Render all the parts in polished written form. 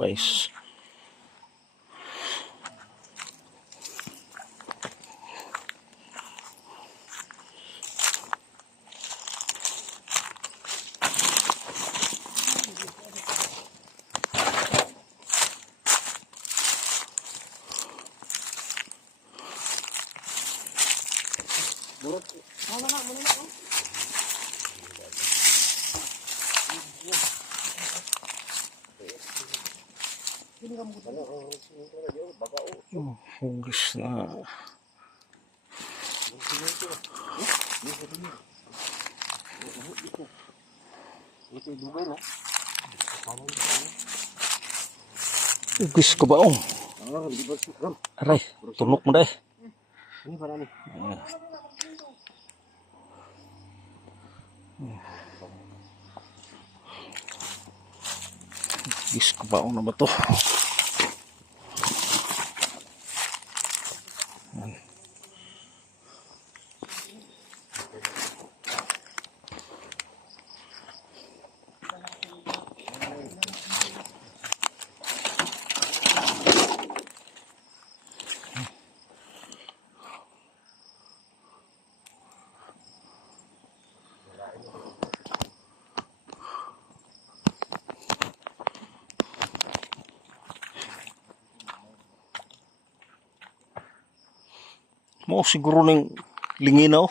Guys. Hugis na. Hugis ka ba oh? Aray, tunok mo deh. Hugis ka ba oh na ba to? Mo siguro ng linginaw.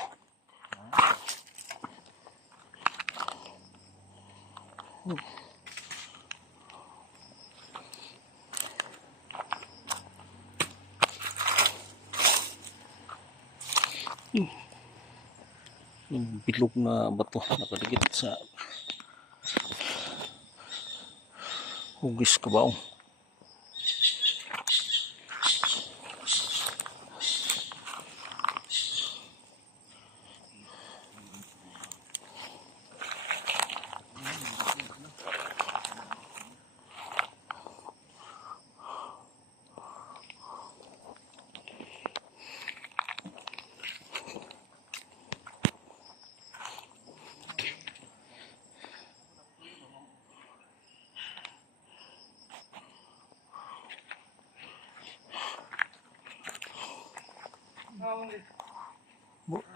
Yung bilog na bato nakadikit sa hugis kabaong.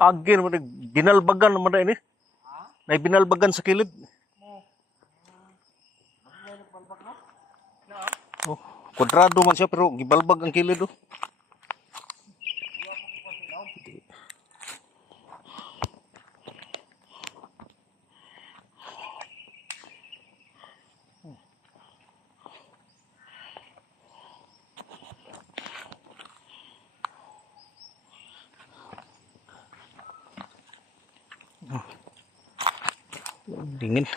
Agir mo binalbagan naman na ini. Nay binalbagan sa kilid. Oh, kwadrado man siya pero gibalbag ang kilid oh. Dingin.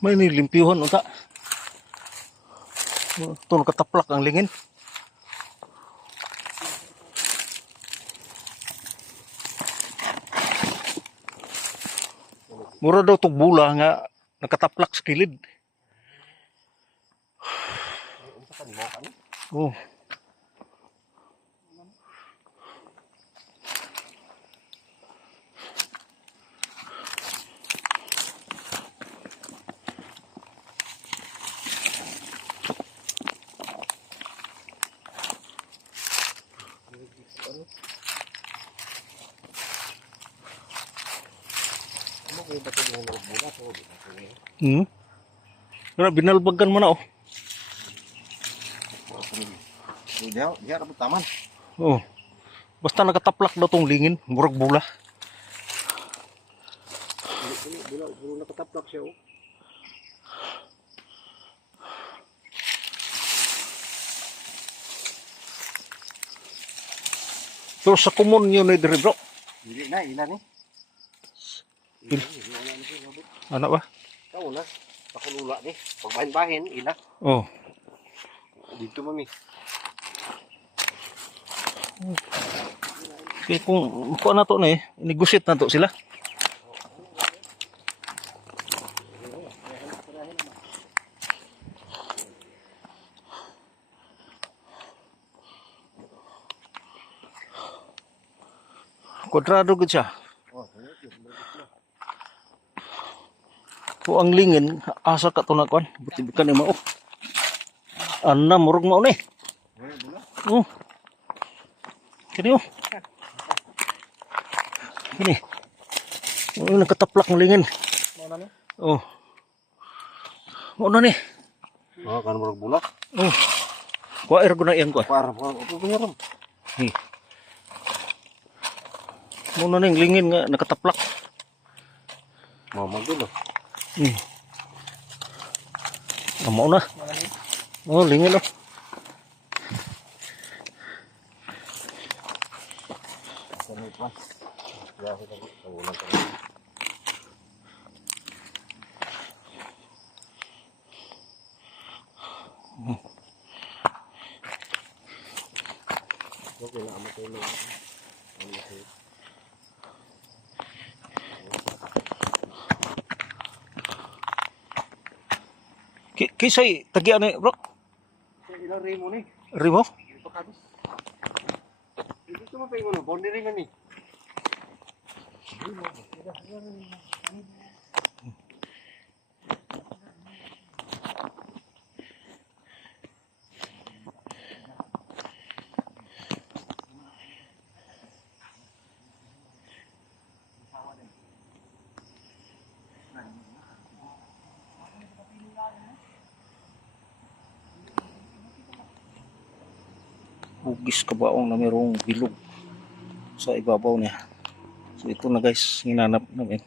May nilimpyuhan unta. Ito nakataplak ang lingin. Mura daw tog bula nga nakataplak sa kilid. Oh. Kaya binalbagan mo na oh. Diya ra taman. Oh. Basta nakataplak daw tong lingin, murag bula. Bula nakataplak siya oh. Pero sa common yun ay dire bro. Hindi na, ilan eh. Ano ba? Kau na, pakulula ni. Pagbahin-bahin, ila. Oh. Dito mami. Kaya kung na to na negosyate na to sila. Kwadrado gud siya. Kung ang lingin, asa ka to na kwan. Buti ka ni mao. Anna, murag mao ni. Oh. Kini oh. Kini. Oh, nakataplak ng lingin. Oh. Mao na ni. Kan murag bula. Oh. Kuha er guna yan kuha. Para apa pengaram. Mao na ning lingin nga nakataplak. Magul. Mao na. Oh, lingin oh. Kisay tagian ni bro. Ilang remo ni. Rimo? Dito mo pa yung boundary nga ni. Hugis kabaong na mayroong bilog sa ibabaw niya. So ito na guys, hinanap namin.